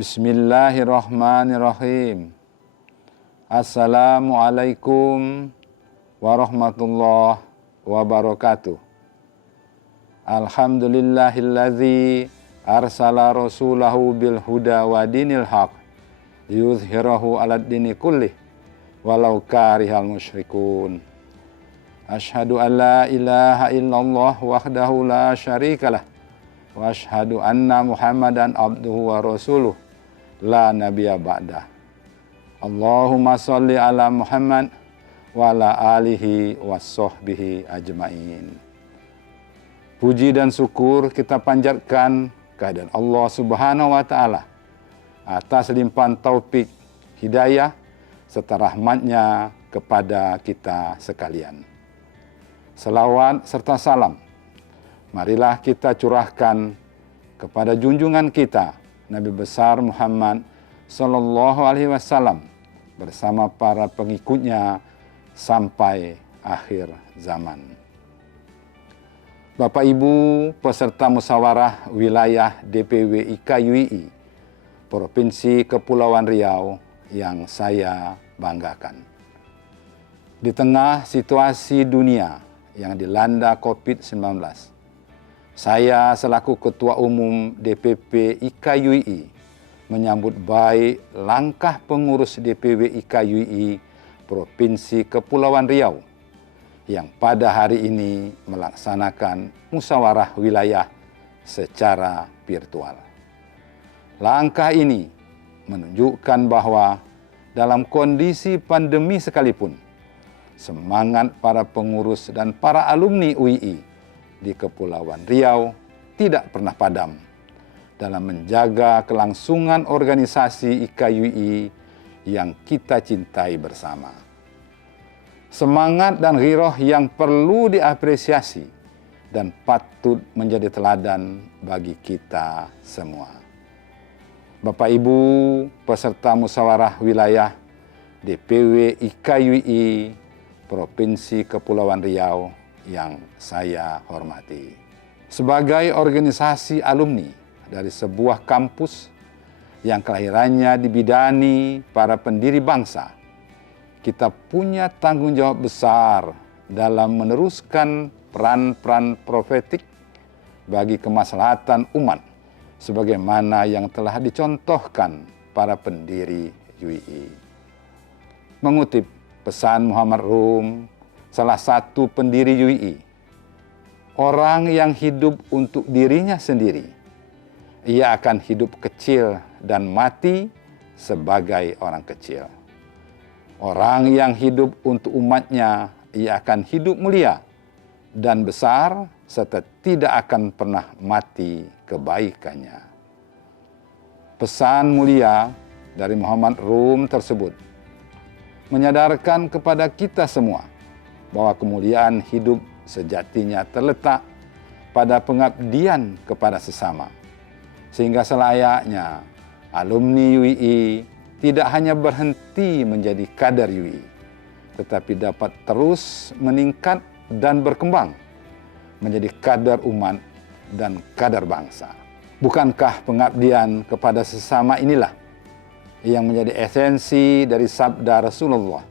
Bismillahirrahmanirrahim. Assalamualaikum warahmatullahi wabarakatuh. Alhamdulillahilladzi arsala rasulahu bil huda wa dinil haq liyuzhirahu 'alad dini kullih walau karihal musyrikun. Asyhadu an la ilaha illallah wahdahu la syarikalah wa asyhadu anna Muhammadan abduhu wa rasuluh la nabiyya ba'dah. Allahumma sholli ala Muhammad wa ala alihi wa sahbihi ajmain. Puji dan syukur kita panjatkan kehadirat Allah Subhanahu wa taala atas limpahan taufik, hidayah serta rahmatnya kepada kita sekalian. Selawat serta salam marilah kita curahkan kepada junjungan kita Nabi besar Muhammad sallallahu alaihi wasallam bersama para pengikutnya sampai akhir zaman. Bapak Ibu peserta musyawarah wilayah DPW IKYUI Provinsi Kepulauan Riau yang saya banggakan. Di tengah situasi dunia yang dilanda COVID-19, saya selaku Ketua Umum DPP IKYUI menyambut baik langkah pengurus DPW IKYUI Provinsi Kepulauan Riau yang pada hari ini melaksanakan musyawarah wilayah secara virtual. Langkah ini menunjukkan bahwa dalam kondisi pandemi sekalipun, semangat para pengurus dan para alumni UII di Kepulauan Riau tidak pernah padam dalam menjaga kelangsungan organisasi IKYUI yang kita cintai bersama. Semangat dan ghiroh yang perlu diapresiasi dan patut menjadi teladan bagi kita semua. Bapak Ibu peserta musyawarah wilayah DPW IKYUI Provinsi Kepulauan Riau yang saya hormati. Sebagai organisasi alumni dari sebuah kampus yang kelahirannya dibidani para pendiri bangsa, kita punya tanggung jawab besar dalam meneruskan peran-peran profetik bagi kemaslahatan umat sebagaimana yang telah dicontohkan para pendiri UII. Mengutip pesan Muhammad Rum, salah satu pendiri UII, orang yang hidup untuk dirinya sendiri, ia akan hidup kecil dan mati sebagai orang kecil. Orang yang hidup untuk umatnya, ia akan hidup mulia dan besar serta tidak akan pernah mati kebaikannya. Pesan mulia dari Muhammad Rum tersebut menyadarkan kepada kita semua bahwa kemuliaan hidup sejatinya terletak pada pengabdian kepada sesama. Sehingga selayaknya alumni UII tidak hanya berhenti menjadi kader UII, tetapi dapat terus meningkat dan berkembang menjadi kader umat dan kader bangsa. Bukankah pengabdian kepada sesama inilah yang menjadi esensi dari sabda Rasulullah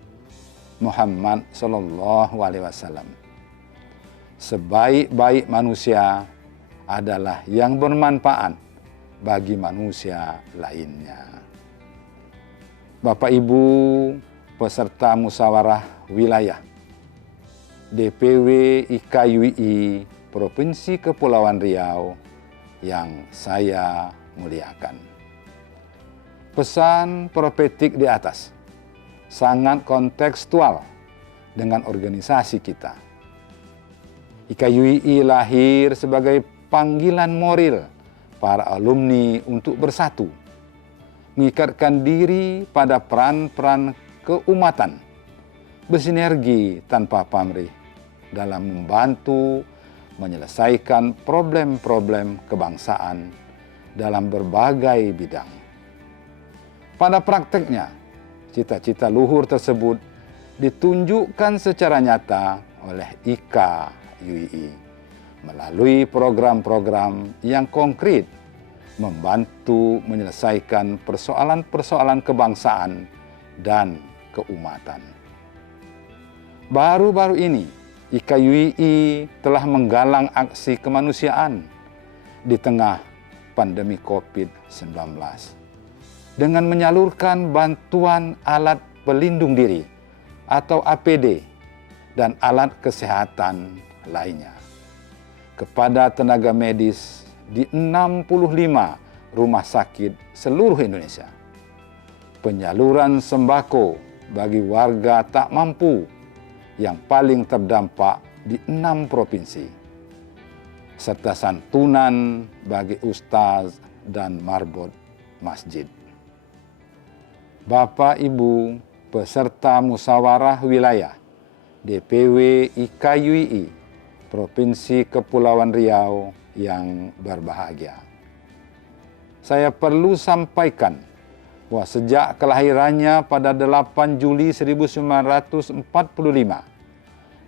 Muhammad sallallahu alaihi wasallam? Sebaik-baik manusia adalah yang bermanfaat bagi manusia lainnya. Bapak Ibu peserta musyawarah wilayah DPW IKYUI Provinsi Kepulauan Riau yang saya muliakan. Pesan profetik di atas sangat kontekstual dengan organisasi kita. IKYUI lahir sebagai panggilan moral para alumni untuk bersatu, mengikatkan diri pada peran-peran keumatan, bersinergi tanpa pamrih dalam membantu menyelesaikan problem-problem kebangsaan dalam berbagai bidang. Pada prakteknya, cita-cita luhur tersebut ditunjukkan secara nyata oleh IKYUI melalui program-program yang konkret membantu menyelesaikan persoalan-persoalan kebangsaan dan keumatan. Baru-baru ini, IKUII telah menggalang aksi kemanusiaan di tengah pandemi COVID-19 dengan menyalurkan bantuan alat pelindung diri atau APD dan alat kesehatan lainnya kepada tenaga medis di 65 rumah sakit seluruh Indonesia. Penyaluran sembako bagi warga tak mampu yang paling terdampak di 6 provinsi, serta santunan bagi ustaz dan marbot masjid. Bapak Ibu peserta musyawarah wilayah DPW IKUII Provinsi Kepulauan Riau yang berbahagia. Saya perlu sampaikan bahwa sejak kelahirannya pada 8 Juli 1945,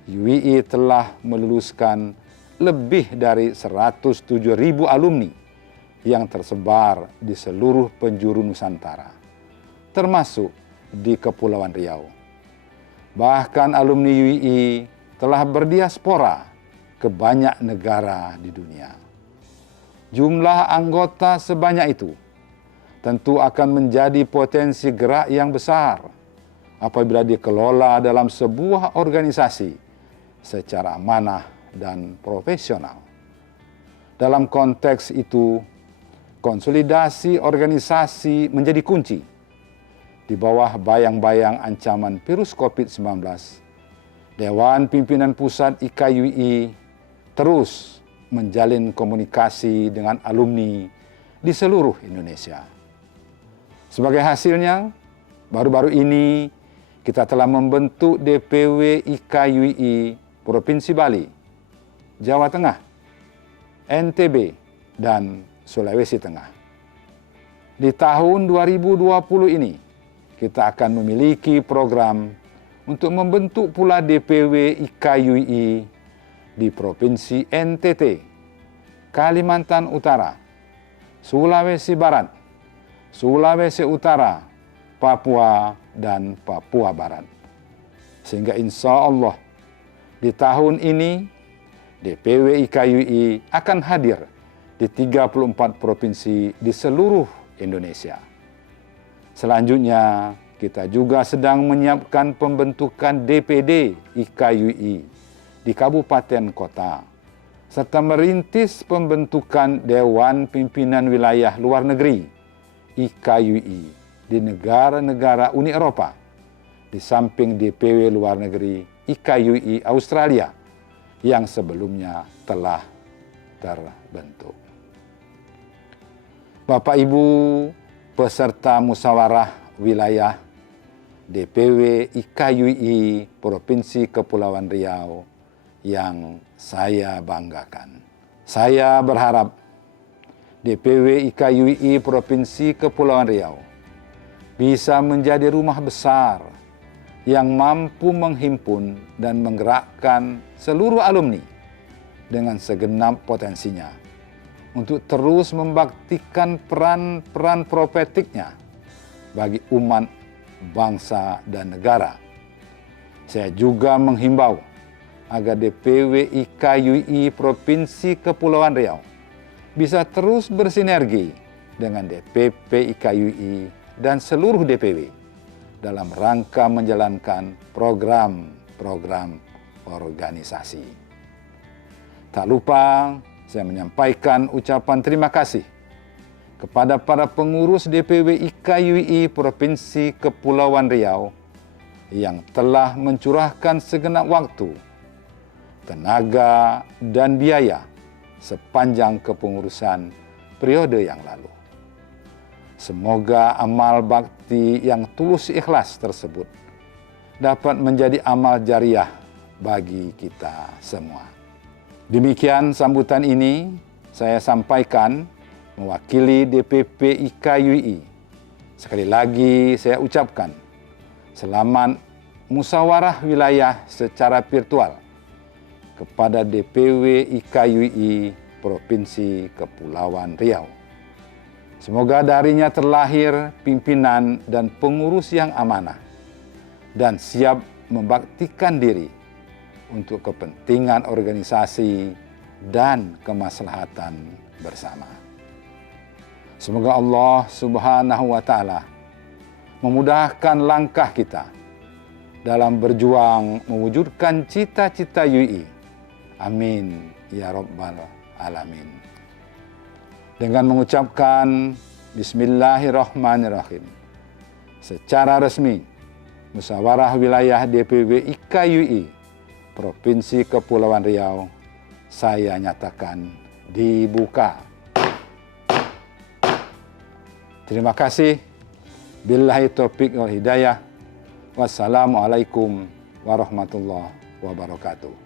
UII telah meluluskan lebih dari 107.000 alumni yang tersebar di seluruh penjuru Nusantara, termasuk di Kepulauan Riau. Bahkan alumni UII telah berdiaspora ke banyak negara di dunia. Jumlah anggota sebanyak itu tentu akan menjadi potensi gerak yang besar apabila dikelola dalam sebuah organisasi secara amanah dan profesional. Dalam konteks itu, konsolidasi organisasi menjadi kunci. Di bawah bayang-bayang ancaman virus COVID-19, Dewan Pimpinan Pusat IKUII terus menjalin komunikasi dengan alumni di seluruh Indonesia. Sebagai hasilnya, baru-baru ini kita telah membentuk DPW IKUII Provinsi Bali, Jawa Tengah, NTB, dan Sulawesi Tengah. Di tahun 2020 ini, kita akan memiliki program untuk membentuk pula DPW IKUII di Provinsi NTT, Kalimantan Utara, Sulawesi Barat, Sulawesi Utara, Papua, dan Papua Barat. Sehingga insya Allah di tahun ini DPW IKUII akan hadir di 34 provinsi di seluruh Indonesia. Selanjutnya, kita juga sedang menyiapkan pembentukan DPD IKUII di kabupaten kota, serta merintis pembentukan Dewan Pimpinan Wilayah Luar Negeri IKUII di negara-negara Uni Eropa, di samping DPW Luar Negeri IKUII Australia yang sebelumnya telah terbentuk. Bapak Ibu peserta musyawarah wilayah DPW IKUII Provinsi Kepulauan Riau yang saya banggakan. Saya berharap DPW IKUII Provinsi Kepulauan Riau bisa menjadi rumah besar yang mampu menghimpun dan menggerakkan seluruh alumni dengan segenap potensinya untuk terus membaktikan peran-peran profetiknya bagi umat, bangsa, dan negara. Saya juga menghimbau agar DPW IKUII Provinsi Kepulauan Riau bisa terus bersinergi dengan DPP IKUII dan seluruh DPW dalam rangka menjalankan program-program organisasi. Tak lupa, saya menyampaikan ucapan terima kasih kepada para pengurus DPW IKUII Provinsi Kepulauan Riau yang telah mencurahkan segenap waktu, tenaga, dan biaya sepanjang kepengurusan periode yang lalu. Semoga amal bakti yang tulus ikhlas tersebut dapat menjadi amal jariah bagi kita semua. Demikian sambutan ini saya sampaikan mewakili DPP IKUII. Sekali lagi saya ucapkan selamat musyawarah wilayah secara virtual kepada DPW IKUII Provinsi Kepulauan Riau. Semoga darinya terlahir pimpinan dan pengurus yang amanah dan siap membaktikan diri untuk kepentingan organisasi dan kemaslahatan bersama. Semoga Allah Subhanahu wa Ta'ala memudahkan langkah kita dalam berjuang mewujudkan cita-cita UI. Amin ya Rabbal Alamin. Dengan mengucapkan Bismillahirrahmanirrahim, secara resmi Musyawarah Wilayah DPW IKUI Provinsi Kepulauan Riau saya nyatakan dibuka. Terima kasih. Billahi taufiq wal hidayah. Wassalamualaikum warahmatullahi wabarakatuh.